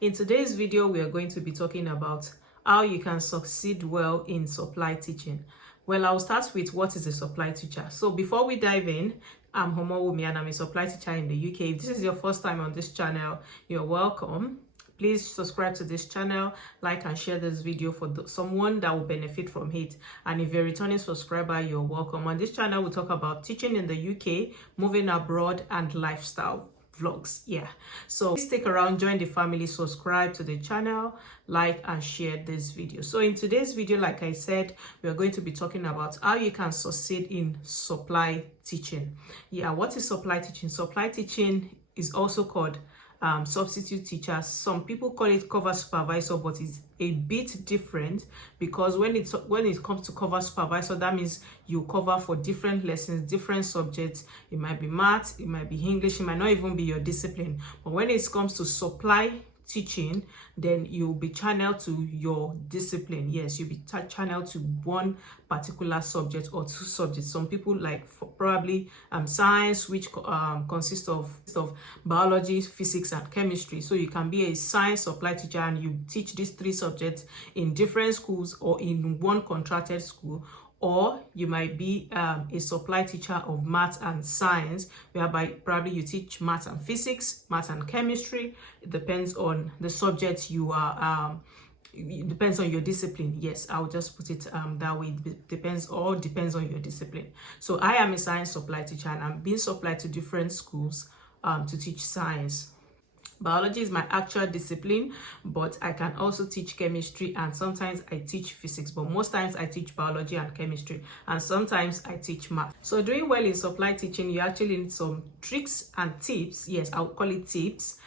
In today's video, we are going to be talking about how you can succeed well in supply teaching. Well, I'll start with what is a supply teacher. So before we dive in, I'm Omowumi and I'm a supply teacher in the UK. If this is your first time on this channel, you're welcome. Please subscribe to this channel, like and share this video for someone that will benefit from it. And if you're a returning subscriber, you're welcome. On this channel, we talk about teaching in the UK, moving abroad, and lifestyle vlogs. So please stick around, join the family, subscribe to the channel, like and share this video. So in today's video, like I said, we are going to be talking about how you can succeed in supply teaching. What is supply teaching? Supply teaching is also called substitute teachers. Some people call it cover supervisor, but it's a bit different because when it comes to cover supervisor, that means you cover for different lessons, different subjects. It might be math, it might be English, it might not even be your discipline. But when it comes to supply teaching, then you'll be channeled to your discipline. Yes, you'll be channeled to one particular subject or two subjects. Some people like probably science, which consists of biology, physics, and chemistry. So you can be a science supply teacher and you teach these three subjects in different schools or in one contracted school. Or you might be a supply teacher of math and science, whereby probably you teach math and physics, math and chemistry. It depends on the subject you are, it depends on your discipline. Yes, I'll just put it that way. It depends on your discipline. So I am a science supply teacher and I'm being supplied to different schools to teach science. Biology is my actual discipline, but I can also teach chemistry and sometimes I teach physics, but most times I teach biology and chemistry and sometimes I teach math. So doing well in supply teaching, you actually need some tricks and tips. Yes, I'll call it tips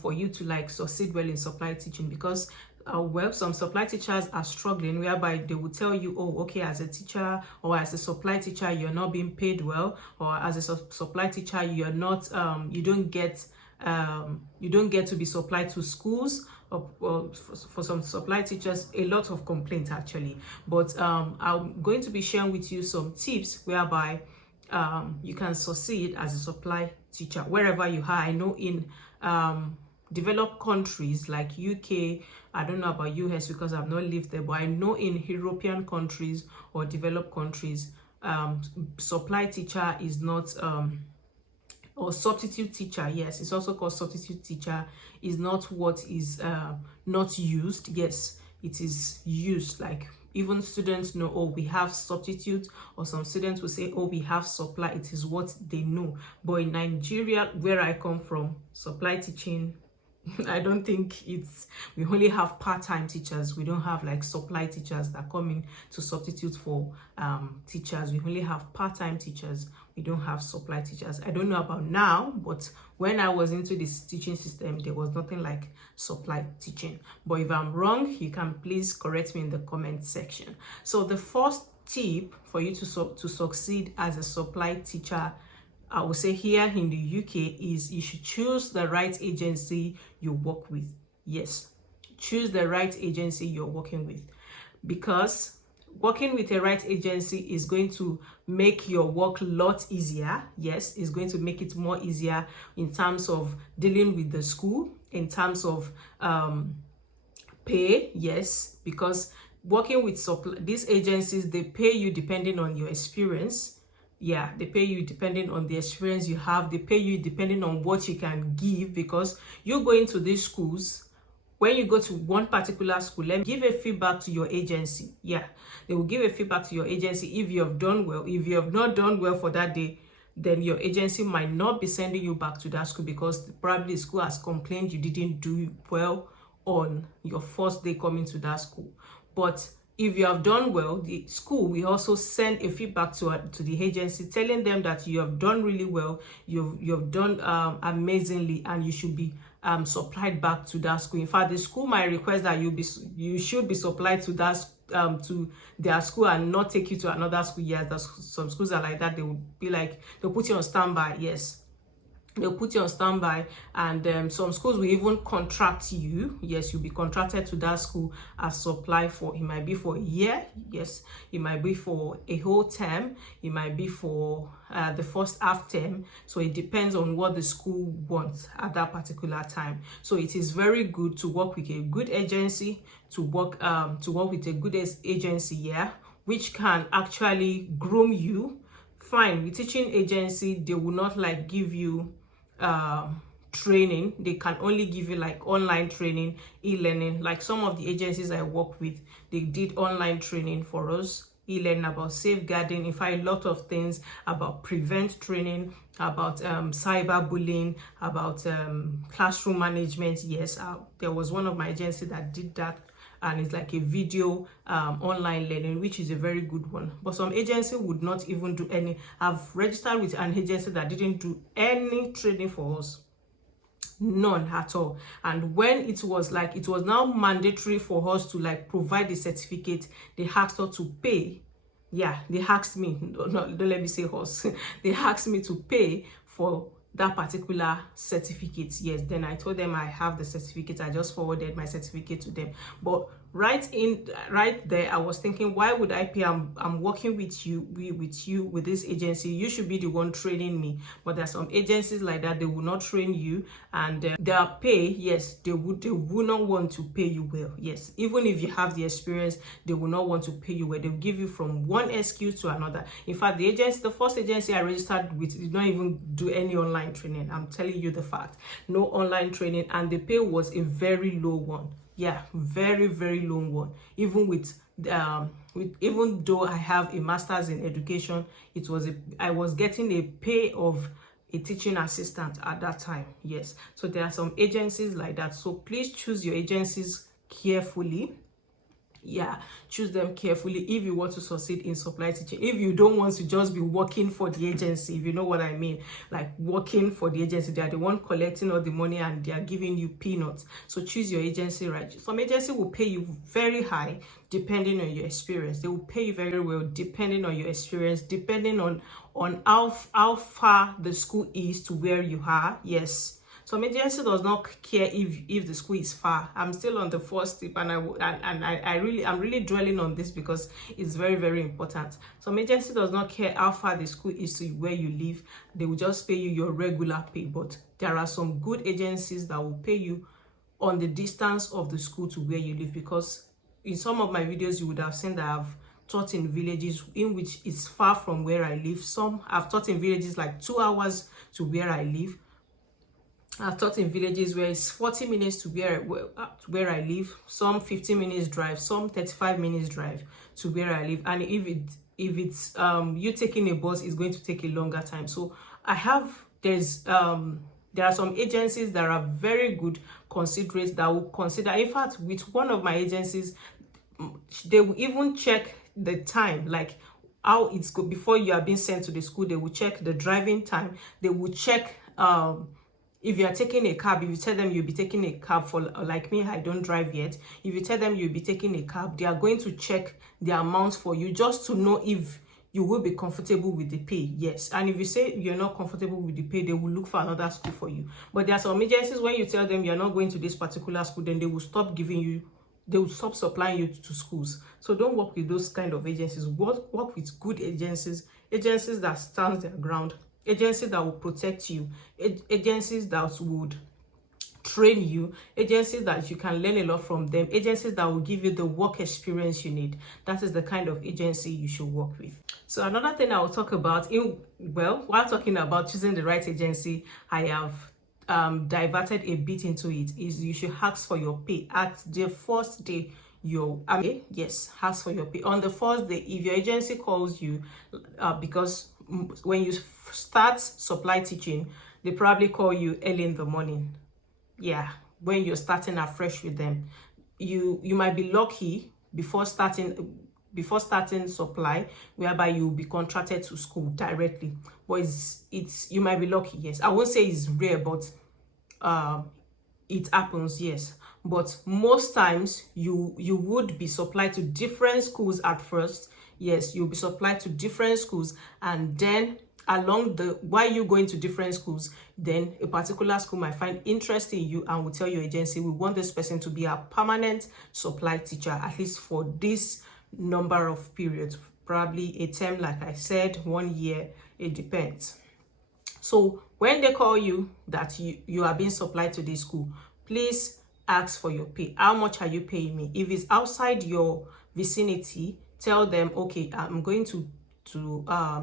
for you to succeed well in supply teaching, because some supply teachers are struggling, whereby they will tell you, oh, okay, as a teacher or as a supply teacher, you're not being paid well, or as a supply teacher, you're not, you don't get to be supplied to schools, or for some supply teachers, a lot of complaints actually. But I'm going to be sharing with you some tips whereby you can succeed as a supply teacher wherever you are. I know in developed countries like UK, I don't know about US because I've not lived there, but I know in European countries or developed countries, supply teacher is not or substitute teacher, yes, it's also called substitute teacher, is not what is not used. Yes, it is used. Like even students know, oh, we have substitute, or some students will say, oh, we have supply. It is what they know. But in Nigeria, where I come from, supply teaching, I don't think we only have part-time teachers. We don't have like supply teachers that come in to substitute for teachers. We only have part-time teachers. We don't have supply teachers. I don't know about now, but when I was into this teaching system, there was nothing like supply teaching. But if I'm wrong, you can please correct me in the comment section. So the first tip for you to succeed as a supply teacher, I would say here in the UK, is you should choose the right agency you work with. Yes, choose the right agency you're working with, because working with a right agency is going to make your work a lot easier. Yes, it's going to make it more easier in terms of dealing with the school, in terms of pay. Yes, because working with these agencies, they pay you depending on your experience. Yeah, they pay you depending on the experience you have. They pay you depending on what you can give, because you go into these schools. When you go to one particular school, let me give a feedback to your agency. Yeah, they will give a feedback to your agency if you have done well. If you have not done well for that day, then your agency might not be sending you back to that school, because probably the school has complained you didn't do well on your first day coming to that school. But if you have done well, the school will also send a feedback to the agency, telling them that you have done really well, you've done amazingly, and you should be supplied back to that school. In fact, the school might request that you should be supplied to that to their school and not take you to another school. Yes, some schools are like that. They will be like, they'll put you on standby. Yes. They'll put you on standby, and some schools will even contract you. Yes, you'll be contracted to that school as supply for, it might be for a year, yes, it might be for a whole term, it might be for the first half term. So it depends on what the school wants at that particular time. So it is very good to work with a good agency, to work with a good agency, yeah, which can actually groom you. Fine, with teaching agency, they will not like give you training. They can only give you like online training, e-learning. Like some of the agencies I work with, they did online training for us, e-learning about safeguarding, in fact a lot of things about prevent training, about cyberbullying, about classroom management. Yes, there was one of my agencies that did that, and it's like a video online learning, which is a very good one. But some agency would not even do any. I've registered with an agency that didn't do any training for us, none at all. And when it was now mandatory for us to like provide the certificate, they asked us to pay. Yeah, they asked me, don't let me say us, they asked me to pay for that particular certificate. Yes, then I told them I have the certificate. I just forwarded my certificate to them. But right there I was thinking, why would I pay? I'm working with you, with this agency. You should be the one training me. But there are some agencies like that, they will not train you, and their pay, yes, they will not want to pay you well. Yes, even if you have the experience, they will not want to pay you well. They'll give you from one excuse to another. In fact, the first agency I registered with did not even do any online training. I'm telling you the fact, no online training, and the pay was a very low one. Yeah, very, very low one. Even though I have a master's in education, I was getting a pay of a teaching assistant at that time. Yes, so there are some agencies like that. So please choose your agencies carefully. Yeah, choose them carefully if you want to succeed in supply teaching. If you don't want to just be working for the agency, if you know what I mean, like working for the agency, they are the one collecting all the money and they are giving you peanuts. So choose your agency right. Some agency will pay you very high depending on your experience. They will pay you very well depending on your experience, depending on how far the school is to where you are. Yes, some agency does not care if the school is far. I'm still on the first tip, and I'm really dwelling on this because it's very, very important. Some agency does not care how far the school is to where you live. They will just pay you your regular pay. But there are some good agencies that will pay you on the distance of the school to where you live, because in some of my videos you would have seen that I've taught in villages in which it's far from where I live. Some I've taught in villages like 2 hours to where I live. I've taught in villages where it's 40 minutes to where I live, some 15 minutes drive, some 35 minutes drive to where I live. And if it's you taking a bus, it's going to take a longer time. So there are some agencies that are very good, considerate, that will consider. In fact, with one of my agencies, they will even check the time, like how it's good before you are being sent to the school. They will check the driving time. They will check if you are taking a cab. If you tell them you'll be taking a cab, for like me, I don't drive yet. If you tell them you'll be taking a cab, they are going to check the amount for you just to know if you will be comfortable with the pay. Yes, and if you say you're not comfortable with the pay, they will look for another school for you. But there are some agencies, when you tell them you're not going to this particular school, then they will stop supplying you to schools. So don't work with those kind of agencies. Work with good agencies that stand their ground, agencies that will protect you, agencies that would train you, agencies that you can learn a lot from them, agencies that will give you the work experience you need. That is the kind of agency you should work with. So another thing I will talk about while talking about choosing the right agency, I have diverted a bit into it, is you should ask for your pay at the first day. Yes, ask for your pay on the first day. If your agency calls you, because when you start supply teaching, they probably call you early in the morning. Yeah, when you're starting afresh with them, you might be lucky before starting supply, whereby you'll be contracted to school directly. But you might be lucky. Yes, I won't say it's rare, but it happens. Yes, but most times you would be supplied to different schools at first. Yes, you'll be supplied to different schools, and then along the while you going to different schools, then a particular school might find interest in you and will tell your agency, we want this person to be a permanent supply teacher, at least for this number of periods, probably a term, like I said, 1 year, it depends. So when they call you that you are being supplied to this school, please ask for your pay. How much are you paying me? If it's outside your vicinity, tell them, okay, I'm going to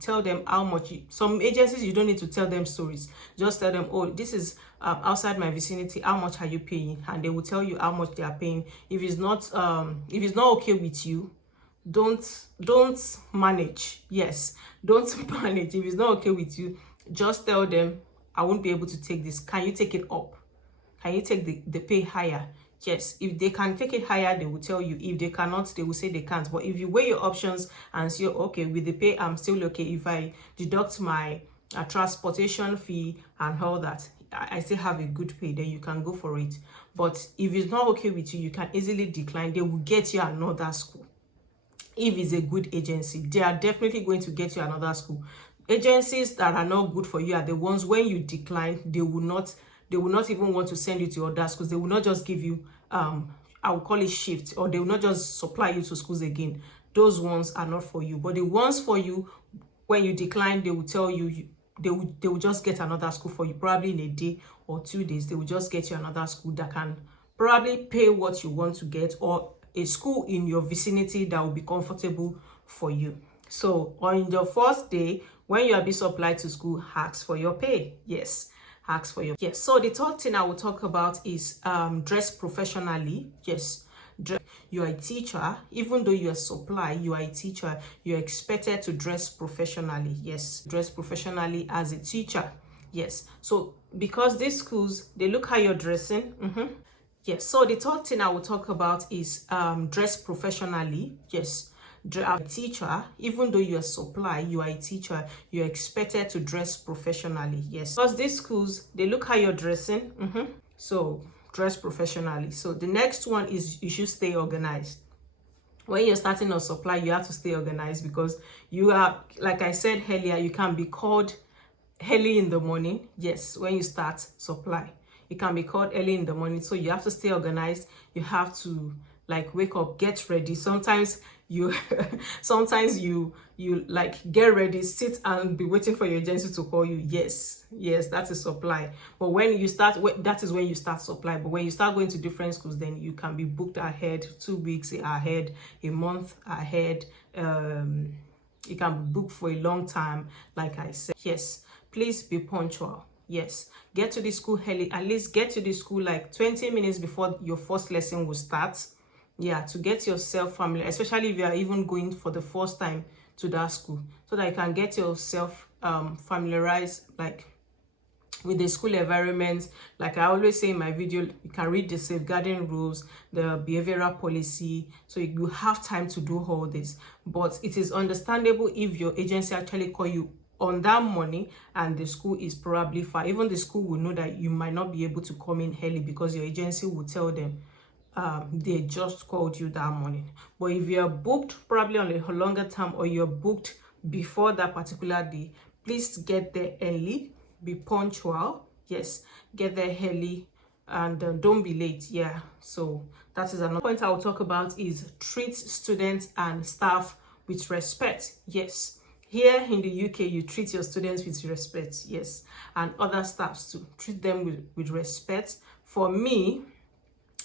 tell them how much. Some agencies, you don't need to tell them stories. Just tell them, oh, this is outside my vicinity, how much are you paying? And they will tell you how much they are paying. If it's not okay with you, don't manage. Yes, don't manage. If it's not okay with you, just tell them, I won't be able to take this. Can you take it up? Can you take the pay higher? Yes, if they can take it higher, they will tell you. If they cannot, they will say they can't. But if you weigh your options and say, okay, with the pay, I'm still okay. If I deduct my transportation fee and all that, I still have a good pay, then you can go for it. But if it's not okay with you, you can easily decline. They will get you another school. If it's a good agency, they are definitely going to get you another school. Agencies that are not good for you are the ones, when you decline, they will not even want to send you to other schools. They will not just give you I will call it shift, or they will not just supply you to schools again. Those ones are not for you. But the ones for you, when you decline, they will tell you, they will just get another school for you, probably in a day or 2 days. They will just get you another school that can probably pay what you want to get, or a school in your vicinity that will be comfortable for you. So on the first day, when you are being supplied to school, ask for your pay. Yes, ask for your. Yes. So the third thing I will talk about is dress professionally. Yes. You are a teacher. Even though you are supply, you are a teacher, you're expected to dress professionally. Yes, dress professionally as a teacher. Yes. So because these schools, they look how you're dressing. Yes. So the third thing I will talk about is dress professionally. Yes. A teacher, even though you are supply, you are a teacher, you're expected to dress professionally. Yes, because these schools, they look how you're dressing. So dress professionally. So the next one is, you should stay organized. When you're starting on supply, you have to stay organized, because you are, like I said earlier, you can be called early in the morning. Yes, when you start supply, you can be called early in the morning. So you have to stay organized. You have to like wake up, get ready. Sometimes you like get ready, sit and be waiting for your agency to call you. Yes, that is supply. But when you start, that is when you start supply. But when you start going to different schools, then you can be booked ahead, 2 weeks ahead, a month ahead. You can be booked for a long time, like I said. Yes, please be punctual. Yes, get to the school early. At least get to the school like 20 minutes before your first lesson will start. Yeah, to get yourself familiar, especially if you are even going for the first time to that school, so that you can get yourself familiarized like with the school environment. Like I always say in my video, you can read the safeguarding rules, the behavioral policy, so you have time to do all this. But it is understandable if your agency actually call you on that morning and the school is probably far. Even the school will know that you might not be able to come in early, because your agency will tell them they just called you that morning. But if you're booked probably on a longer term, or you're booked before that particular day, please get there early, be punctual. Yes, get there early, and don't be late. Yeah, so that is another point I will talk about, is treat students and staff with respect. Yes, here in the UK, you treat your students with respect. Yes, and other staffs too, treat them with respect. For me,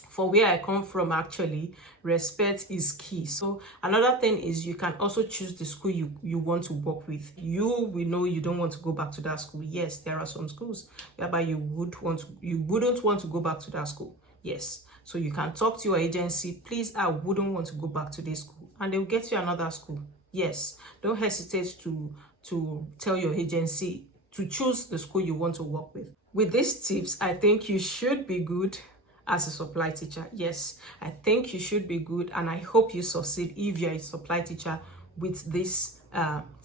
for where I come from, actually, respect is key. So another thing is, you can also choose the school you want to work with. We know you don't want to go back to that school. Yes, there are some schools whereby you wouldn't want to go back to that school. Yes, so you can talk to your agency, please, I wouldn't want to go back to this school, and they will get you another school. Yes, don't hesitate to tell your agency to choose the school you want to work with. With these tips, I think you should be good as a supply teacher. Yes, I think you should be good, and I hope you succeed if you're a supply teacher with these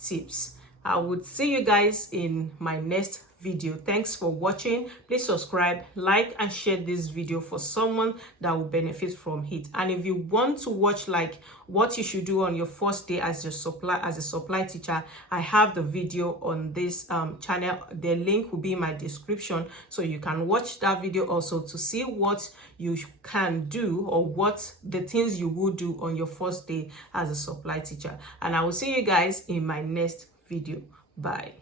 tips. I would see you guys in my next video. Thanks for watching. Please subscribe, like, and share this video for someone that will benefit from it. And if you want to watch like what you should do on your first day as a supply teacher, I have the video on this channel. The link will be in my description, so you can watch that video also to see what you can do or what the things you will do on your first day as a supply teacher. And I will see you guys in my next video. Bye.